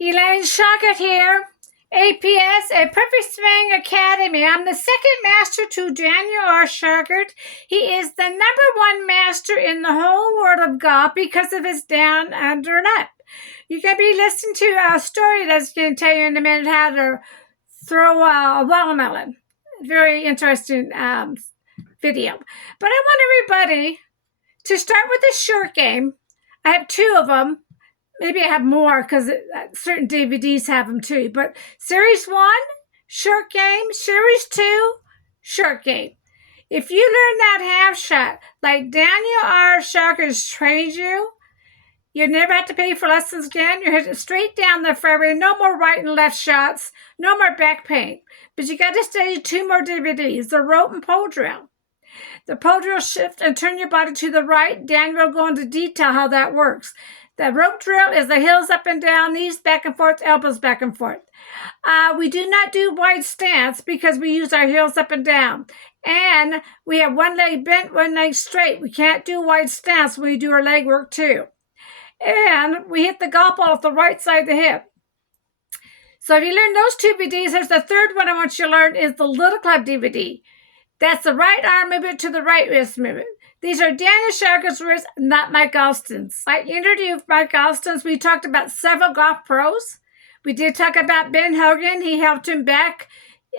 Elaine Shauger here, APS, a Perfect Swing Academy. I'm the second master to Daniel R. Shauger. He is the #1 master in the whole world of golf because of his down, under, and up. You're going to be listening to a story that's going to tell you in a minute how to throw a watermelon. Very interesting video. But I want everybody to start with a short game. I have 2 of them. Maybe I have more because certain DVDs have them too. But Series 1, short game. Series 2, short game. If you learn that half shot, like Daniel R. Shauger's trained you, you never have to pay for lessons again. You're hitting straight down the fairway. No more right and left shots. No more back pain. But you got to study 2 more DVDs, the rope and pole drill. The pole drill, shift and turn your body to the right. Daniel will go into detail how that works. The rope drill is the heels up and down, knees back and forth, elbows back and forth. We do not do wide stance because we use our heels up and down. And we have one leg bent, one leg straight. We can't do wide stance when we do our leg work too. And we hit the golf ball off the right side of the hip. So if you learn those 2 DVDs, there's the third one I want you to learn is the Little Club DVD. That's the right arm movement to the right wrist movement. These are Daniel Shauger's words, not Mike Alston's. I interviewed Mike Alston's. We talked about several golf pros. We did talk about Ben Hogan. He helped him back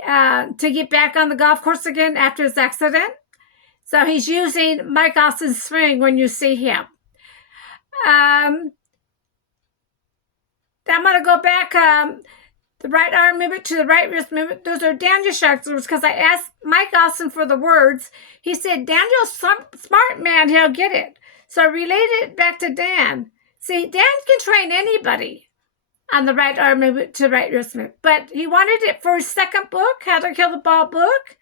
to get back on the golf course again after his accident. So he's using Mike Alston's swing when you see him. I'm going to go back. The right arm movement to the right wrist movement. Those are Daniel Shauger's words because I asked Mike Alston for the words. He said, Daniel's smart man, he'll get it. So I related it back to Dan. See, Dan can train anybody on the right arm movement to the right wrist movement. But he wanted it for his second book, How to Kill the Ball book.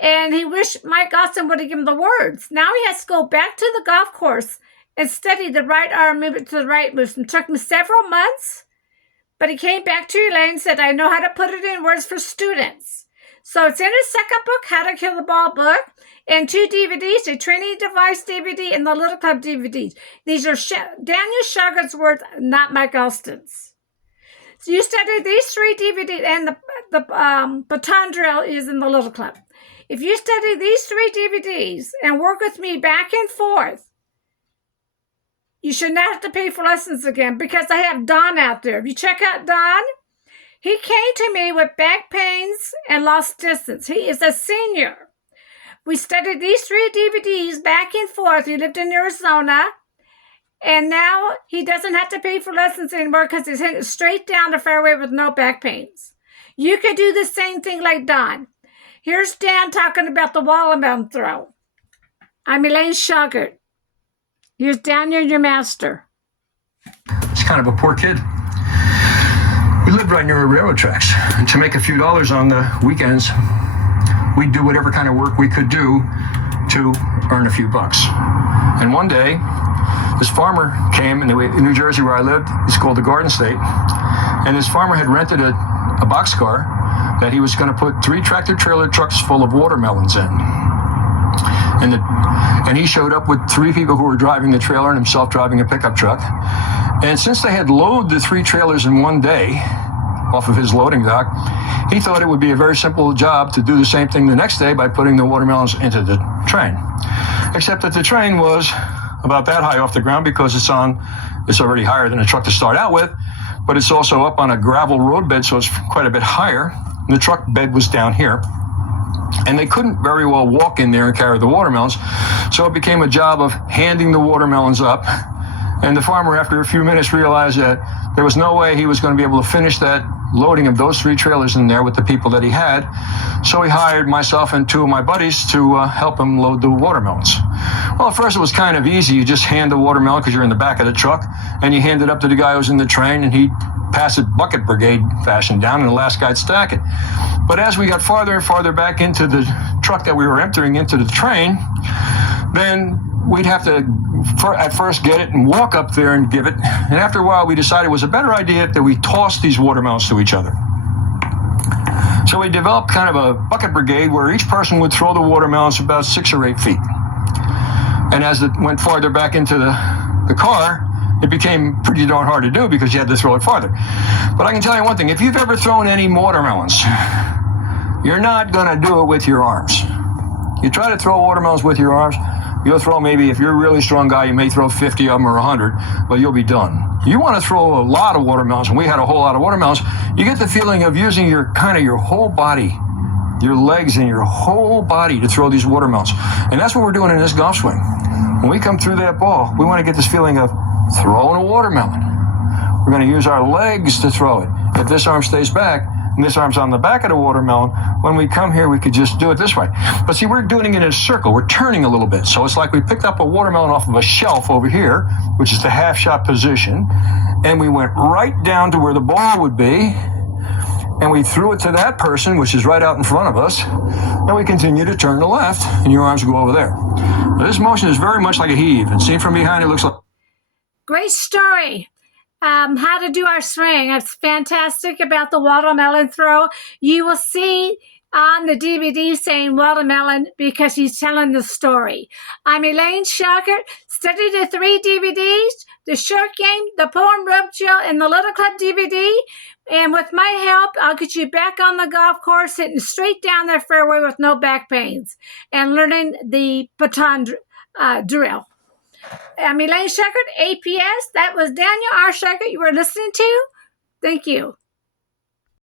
And he wished Mike Alston would have given him the words. Now he has to go back to the golf course and study the right arm movement to the right movement. It took him several months. But he came back to Elaine and said, I know how to put it in words for students. So it's in his second book, How to Kill the Ball book, and 2 DVDs, a training device DVD and the Little Club DVDs. These are Daniel Shauger's words, not Mike Alston's. So you study these 3 DVDs, and the baton drill is in the Little Club. If you study these 3 DVDs and work with me back and forth, you should not have to pay for lessons again because I have Don out there. If you check out Don, he came to me with back pains and lost distance. He is a senior. We studied these 3 DVDs back and forth. He lived in Arizona, and now he doesn't have to pay for lessons anymore because he's hitting straight down the fairway with no back pains. You could do the same thing like Don. Here's Dan talking about the watermelon throw. I'm Elaine Shauger. Here's Daniel, your master. He's kind of a poor kid. We lived right near the railroad tracks. And to make a few dollars on the weekends, we'd do whatever kind of work we could do to earn a few bucks. And one day, this farmer came in New Jersey where I lived. It's called the Garden State. And this farmer had rented a boxcar that he was going to put 3 tractor-trailer trucks full of watermelons in. And he showed up with 3 people who were driving the trailer and himself driving a pickup truck. And since they had loaded the 3 trailers in one day off of his loading dock, he thought it would be a very simple job to do the same thing the next day by putting the watermelons into the train. Except that the train was about that high off the ground because it's already higher than a truck to start out with, but it's also up on a gravel roadbed, so it's quite a bit higher. And the truck bed was down here. And they couldn't very well walk in there and carry the watermelons. So it became a job of handing the watermelons up. And the farmer, after a few minutes, realized that there was no way he was going to be able to finish that loading of those 3 trailers in there with the people that he had. So he hired myself and 2 of my buddies to help him load the watermelons. Well, at first it was kind of easy. You just hand the watermelon because you're in the back of the truck, and you hand it up to the guy who's in the train, and he'd pass it bucket brigade fashion down, and the last guy'd stack it. But as we got farther and farther back into the truck that we were entering into the train, then we'd have to at first get it and walk up there and give it. And after a while, we decided it was a better idea that we toss these watermelons to each other. So we developed kind of a bucket brigade where each person would throw the watermelons about 6 or 8 feet. And as it went farther back into the car, it became pretty darn hard to do because you had to throw it farther. But I can tell you one thing, if you've ever thrown any watermelons, you're not going to do it with your arms. You try to throw watermelons with your arms, you'll throw maybe, if you're a really strong guy, you may throw 50 of them or 100, but you'll be done. You want to throw a lot of watermelons, and we had a whole lot of watermelons, you get the feeling of using your whole body, your legs and your whole body to throw these watermelons. And that's what we're doing in this golf swing. When we come through that ball, we want to get this feeling of throwing a watermelon. We're going to use our legs to throw it. If this arm stays back, and this arm's on the back of the watermelon, when we come here, we could just do it this way. But see, we're doing it in a circle. We're turning a little bit. So it's like we picked up a watermelon off of a shelf over here, which is the half shot position, and we went right down to where the ball would be, and we threw it to that person, which is right out in front of us, and we continue to turn to the left, and your arms go over there. Now, this motion is very much like a heave, and seen from behind, it looks like... Great story. How to do our swing. It's fantastic about the watermelon throw. You will see on the DVD saying watermelon because he's telling the story. I'm Elaine Shauger. Study the 3 DVDs, the short game, the poem rub drill, and the Little Club DVD. And with my help, I'll get you back on the golf course, hitting straight down that fairway with no back pains and learning the baton drill. I'm Elaine Shauger, APS. That was Daniel R. Shauger you were listening to. Thank you.